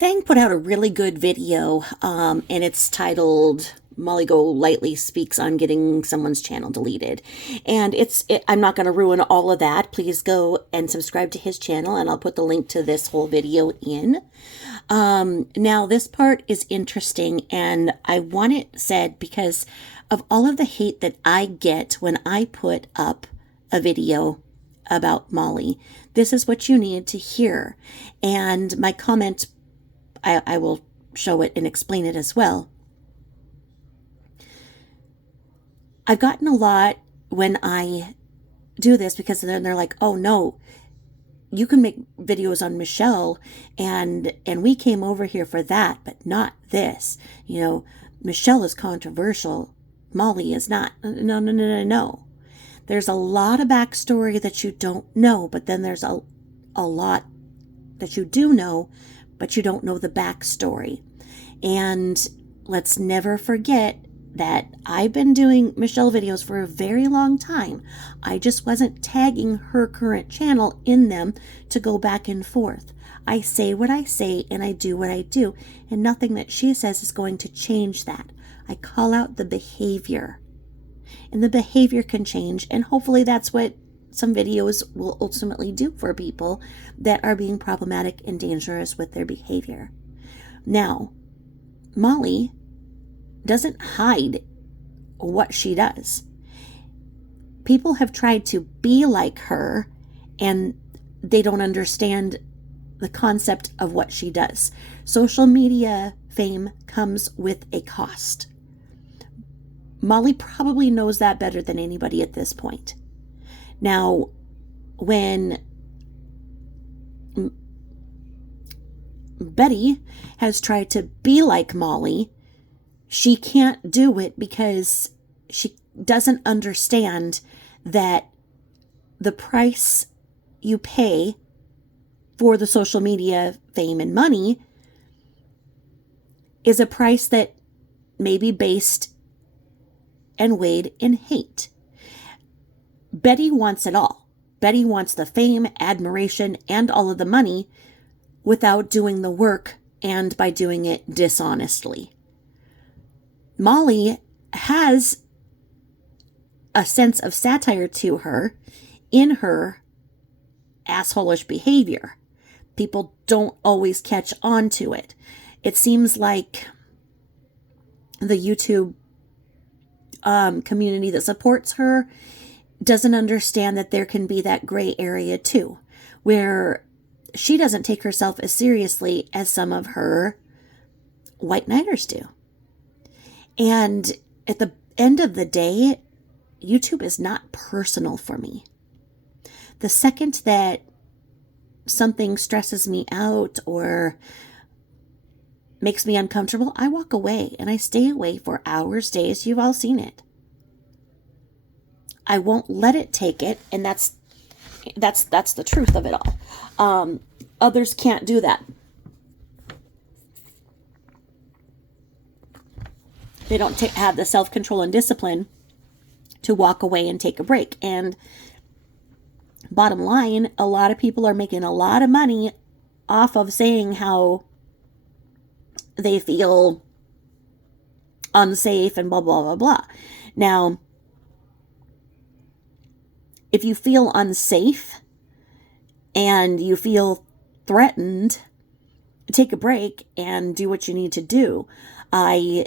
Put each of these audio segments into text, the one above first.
Thang put out a really good video, and it's titled Molly Go Lightly Speaks on Getting Someone's Channel Deleted. And I'm not going to ruin all of that. Please go and subscribe to his channel, and I'll put the link to this whole video in. Now, this part is interesting, and I want it said because of all of the hate that I get when I put up a video about Molly. This is what you need to hear. And my comment, I will show it and explain it as well. I've gotten a lot when I do this because then they're like, oh no, you can make videos on Michelle and we came over here for that, but not this. You know, Michelle is controversial. Molly is not. No. There's a lot of backstory that you don't know, but then there's a lot that you do know, but you don't know the backstory. And let's never forget that I've been doing Michelle videos for a very long time. I just wasn't tagging her current channel in them to go back and forth. I say what I say and I do what I do, and nothing that she says is going to change that. I call out the behavior, and the behavior can change, and hopefully that's what some videos will ultimately do for people that are being problematic and dangerous with their behavior. Now, Molly doesn't hide what she does. People have tried to be like her, and they don't understand the concept of what she does. Social media fame comes with a cost. Molly probably knows that better than anybody at this point. Now, when Betty has tried to be like Molly, she can't do it because she doesn't understand that the price you pay for the social media fame and money is a price that may be based and weighed in hate. Betty wants it all. Betty wants the fame, admiration, and all of the money without doing the work and by doing it dishonestly. Molly has a sense of satire to her in her assholish behavior. People don't always catch on to it. It seems like the YouTube community that supports her doesn't understand that there can be that gray area too, where she doesn't take herself as seriously as some of her white knighters do. And at the end of the day, YouTube is not personal for me. The second that something stresses me out or makes me uncomfortable, I walk away and I stay away for hours, days. You've all seen it. I won't let it take it, and that's the truth of it all. Others can't do that. They don't have the self-control and discipline to walk away and take a break. And bottom line, a lot of people are making a lot of money off of saying how they feel unsafe and blah, blah, blah, blah. Now, if you feel unsafe and you feel threatened, take a break and do what you need to do. I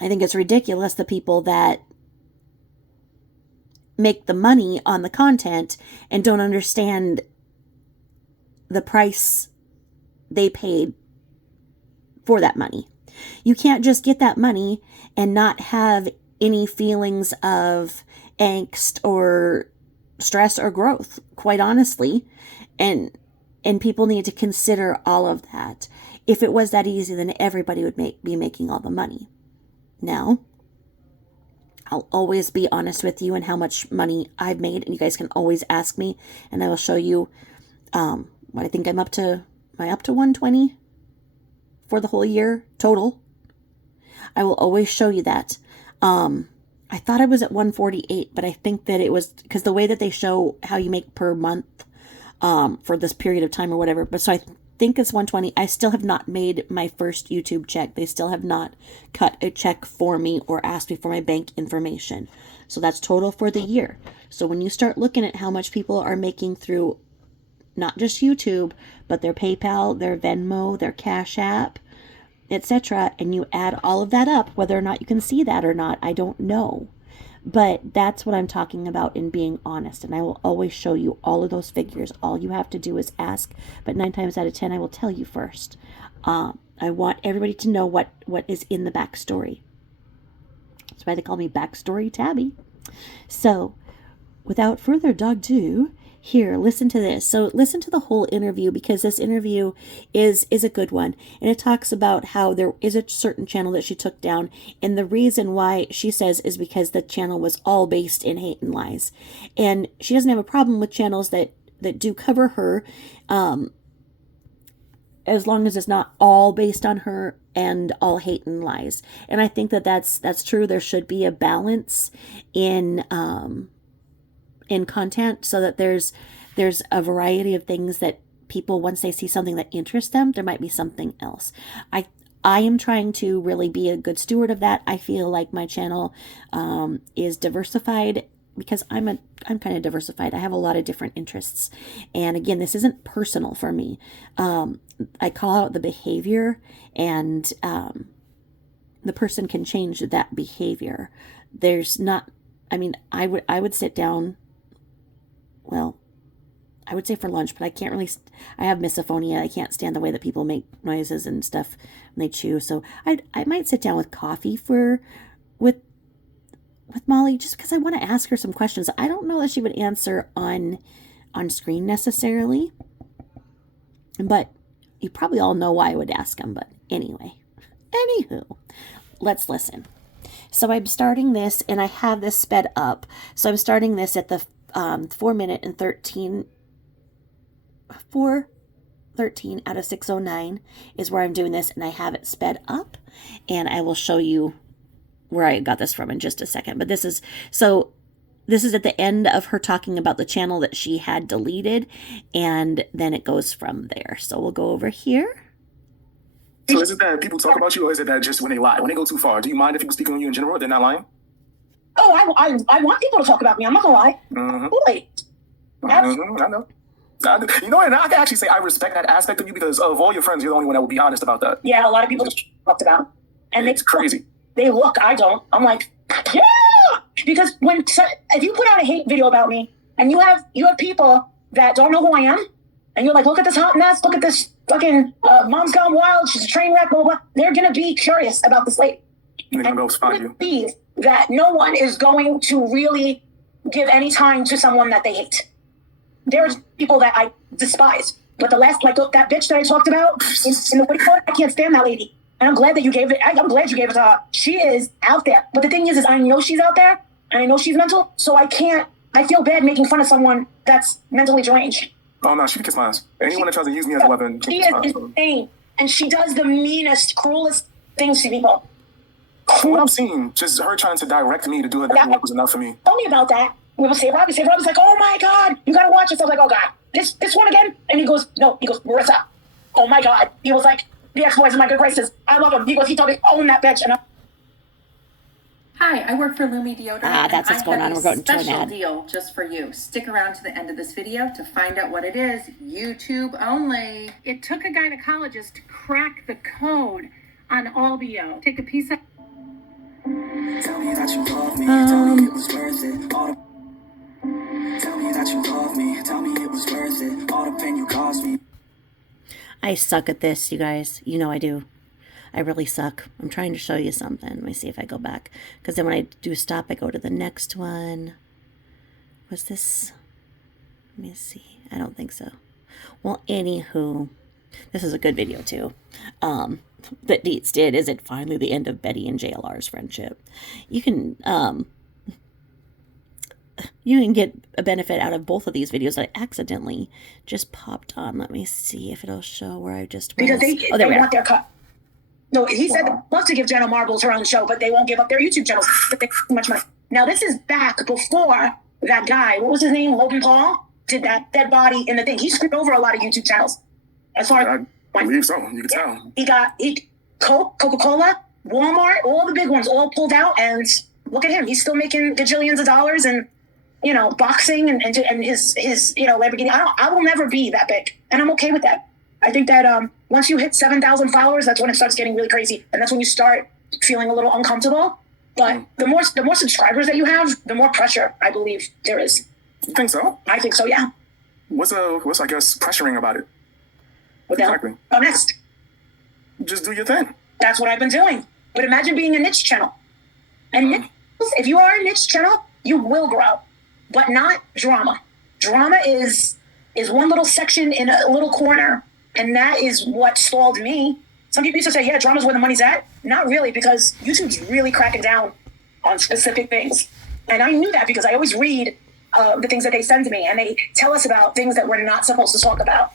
think it's ridiculous, the people that make the money on the content and don't understand the price they paid for that money. You can't just get that money and not have any feelings of angst or stress or growth, quite honestly. And people need to consider all of that. If it was that easy, then everybody would be making all the money. Now, I'll always be honest with you and how much money I've made, and you guys can always ask me, and I will show you what I think I'm up to. Am I up to 120 for the whole year total? I will always show you that. I thought I was at 148, but I think that it was because the way that they show how you make per month for this period of time or whatever. But so think it's 120. I still have not made my first YouTube check. They still have not cut a check for me or asked me for my bank information. So that's total for the year. So when you start looking at how much people are making through not just YouTube, but their PayPal, their Venmo, their Cash App, etc., and you add all of that up, whether or not you can see that or not, I don't know. But that's what I'm talking about in being honest. And I will always show you all of those figures. All you have to do is ask. But 9 times out of 10, I will tell you first. I want everybody to know what is in the backstory. That's why they call me Backstory Tabby. So, without further ado, here, listen to this. So listen to the whole interview, because this interview is a good one. And it talks about how there is a certain channel that she took down. And the reason why, she says, is because the channel was all based in hate and lies. And she doesn't have a problem with channels that do cover her, as long as it's not all based on her and all hate and lies. And I think that that's true. There should be a balance in content, so that there's a variety of things that people, once they see something that interests them, there might be something else. I am trying to really be a good steward of that. I feel like my channel is diversified, because I'm kind of diversified. I have a lot of different interests. And again, this isn't personal for me. I call out the behavior, and the person can change that behavior. There's not, I mean, I would sit down, well, I would say for lunch, but I can't really, I have misophonia. I can't stand the way that people make noises and stuff when they chew. So I might sit down with coffee with Molly, just because I want to ask her some questions. I don't know that she would answer on screen necessarily, but you probably all know why I would ask them. But anywho, let's listen. So I'm starting this, and I have this sped up. So I'm starting this at the 4:13 out of 6:09 is where I'm doing this, and I have it sped up, and I will show you where I got this from in just a second. But this is at the end of her talking about the channel that she had deleted, and then it goes from there. So we'll go over here. So is it that people talk about you, or is it that just when they lie, when they go too far? Do you mind if people speak on you in general, they're not lying? Oh, I want people to talk about me. I'm not gonna lie. Wait. I know. You know what? And I can actually say I respect that aspect of you, because of all your friends, you're the only one that would be honest about that. Yeah, a lot of people talked about, and it's crazy. They look. I don't. I'm like, yeah, because if you put out a hate video about me, and you have people that don't know who I am, and you're like, look at this hot mess, look at this fucking mom's gone wild, she's a train wreck, blah blah blah. They're gonna be curious about this lady. They're gonna go find you. Believe that no one is going to really give any time to someone that they hate. There's people that I despise, but the last, like that bitch that I talked about in the Woody, I can't stand that lady, and I'm glad that you gave it. I'm glad you gave it to her. She is out there, but the thing is I know she's out there, and I know she's mental, so I feel bad making fun of someone that's mentally deranged. Oh no, she can kiss my ass. Anyone that tries to use me as a weapon. She is insane, and she does the meanest, cruelest things to people. What I'm seeing, just her trying to direct me to do it, that was enough for me. Tell me about that. We will say Robbie. Robbie's like, oh my God, you gotta watch this. I was like, oh God, this one again? And he goes, no, Marissa. Oh my God. He was like, the ex-boys in my good graces. I love him. He told me, own that bitch. And Hi, I work for Lumi Deodorant. That's what's going on. We're going to an ad. Special deal just for you. Stick around to the end of this video to find out what it is. YouTube only. It took a gynecologist to crack the code on Albio. Take a piece of... Tell me that you love me. Tell me it was worth it. Tell me that you love me. Tell me it was worth it. All the pain you caused me. I suck at this, you guys. You know I do. I really suck. I'm trying to show you something. Let me see if I go back. Because then when I do stop, I go to the next one. Was this? Let me see. I don't think so. Well, anywho, this is a good video too. That Deets did. Is it finally the end of Betty and JLR's friendship? You can get a benefit out of both of these videos that I accidentally just popped on. Let me see if it'll show where I just was. Because they want their cut. No, he said they'd love to give Jenna Marbles her own show, but they won't give up their YouTube channels. But they too much money. Now, this is back before that guy, what was his name? Logan Paul did that dead body in the thing. He screwed over a lot of YouTube channels. As far I believe so. You can tell. he got Coca-Cola, Walmart, all the big ones all pulled out, and look at him. He's still making gajillions of dollars, and boxing and his Lamborghini. I will never be that big, and I'm okay with that. I think that once you hit 7,000 followers, that's when it starts getting really crazy, and that's when you start feeling a little uncomfortable. But the more subscribers that you have, the more pressure I believe there is. You think so? I think so. Yeah. What's I guess pressuring about it? What the hell? Exactly. Oh, next. Just do your thing. That's what I've been doing. But imagine being a niche channel. And if you are a niche channel, you will grow, but not drama. Drama is one little section in a little corner, and that is what stalled me. Some people used to say, yeah, drama's where the money's at. Not really, because YouTube's really cracking down on specific things. And I knew that because I always read the things that they send to me, and they tell us about things that we're not supposed to talk about.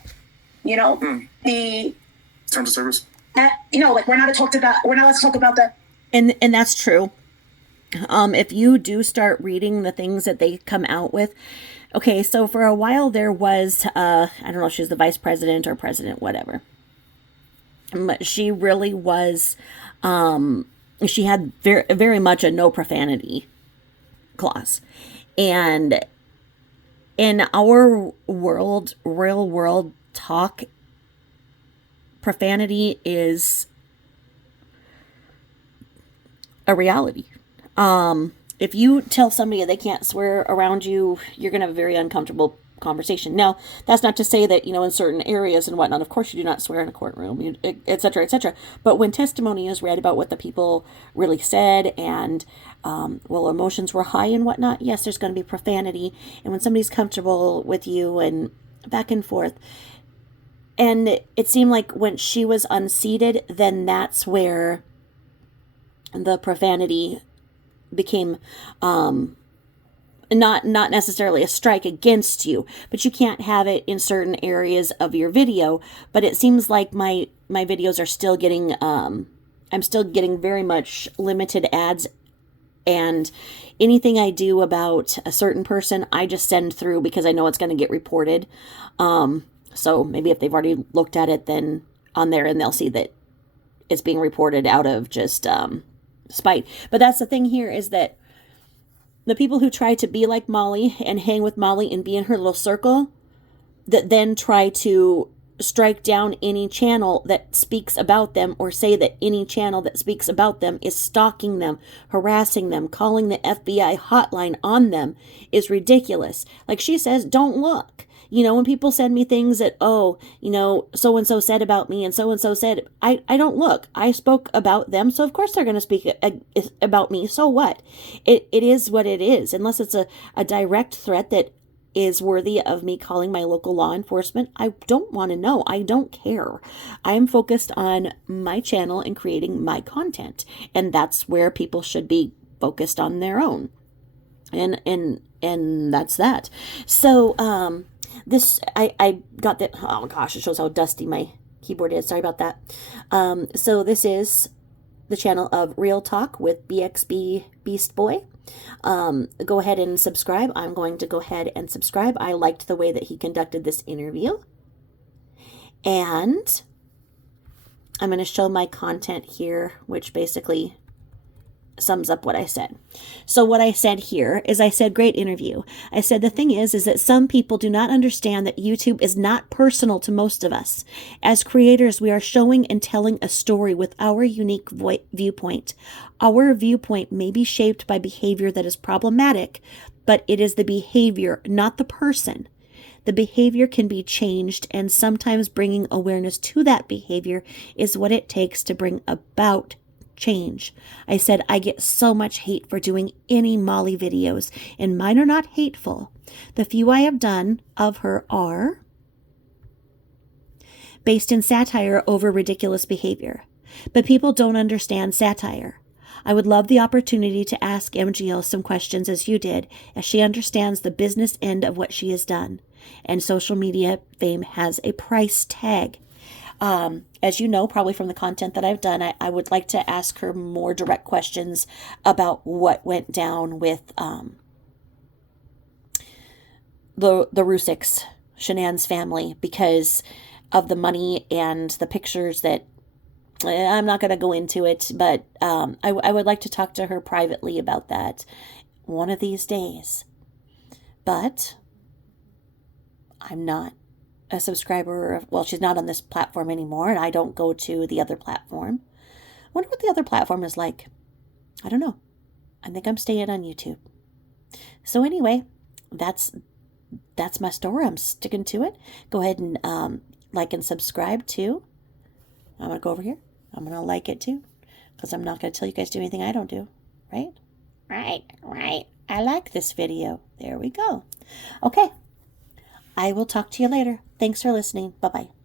The terms of service. Like we're not allowed to talk about the. And that's true. If you do start reading the things that they come out with, okay, so for a while there was, I don't know if she was the vice president or president, whatever. But she really was, she had very, very much a no profanity clause. And in our world, real world talk, profanity is a reality. If you tell somebody they can't swear around you, you're going to have a very uncomfortable conversation. Now, that's not to say that, in certain areas and whatnot, of course you do not swear in a courtroom, et cetera, et cetera. But when testimony is read about what the people really said and, emotions were high and whatnot, yes, there's going to be profanity. And when somebody's comfortable with you and back and forth, and it seemed like when she was unseated, then that's where the profanity became not necessarily a strike against you, but you can't have it in certain areas of your video. But it seems like my videos are still getting I'm still getting very much limited ads, and anything I do about a certain person I just send through because I know it's going to get reported. So maybe if they've already looked at it, then on there, and they'll see that it's being reported out of just spite. But that's the thing here, is that the people who try to be like Molly and hang with Molly and be in her little circle, that then try to strike down any channel that speaks about them, or say that any channel that speaks about them is stalking them, harassing them, calling the FBI hotline on them, is ridiculous. Like she says, don't look. When people send me things that, so-and-so said about me and so-and-so said, I don't look. I spoke about them, so of course they're going to speak about me. So what? It is what it is. Unless it's a direct threat that is worthy of me calling my local law enforcement, I don't want to know. I don't care. I am focused on my channel and creating my content. And that's where people should be focused on their own. And that's that. So, I got that. Oh gosh, it shows how dusty my keyboard is. Sorry about that. So this is the channel of Real Talk with BXB Beast Boy. Go ahead and subscribe. I'm going to go ahead and subscribe. I liked the way that he conducted this interview. And I'm going to show my content here, which basically sums up what I said. So what I said here is, I said, great interview. I said, the thing is that some people do not understand that YouTube is not personal to most of us. As creators, we are showing and telling a story with our unique viewpoint. Our viewpoint may be shaped by behavior that is problematic, but it is the behavior, not the person. The behavior can be changed, and sometimes bringing awareness to that behavior is what it takes to bring about change. I said, I get so much hate for doing any Molly videos, and mine are not hateful. The few I have done of her are based in satire over ridiculous behavior. But people don't understand satire. I would love the opportunity to ask MGL some questions as you did, as she understands the business end of what she has done. And social media fame has a price tag. As you know, probably from the content that I've done, I would like to ask her more direct questions about what went down with the Rusiks, Shanann's family, because of the money and the pictures that I'm not going to go into it, but I would like to talk to her privately about that one of these days. But I'm not a subscriber. Well, she's not on this platform anymore, and I don't go to the other platform. I wonder what the other platform is like. I don't know. I think I'm staying on YouTube. So anyway, that's my story. I'm sticking to it. Go ahead and like and subscribe too. I'm going to go over here. I'm going to like it too, because I'm not going to tell you guys to do anything I don't do. Right? Right. I like this video. There we go. Okay. I will talk to you later. Thanks for listening. Bye-bye.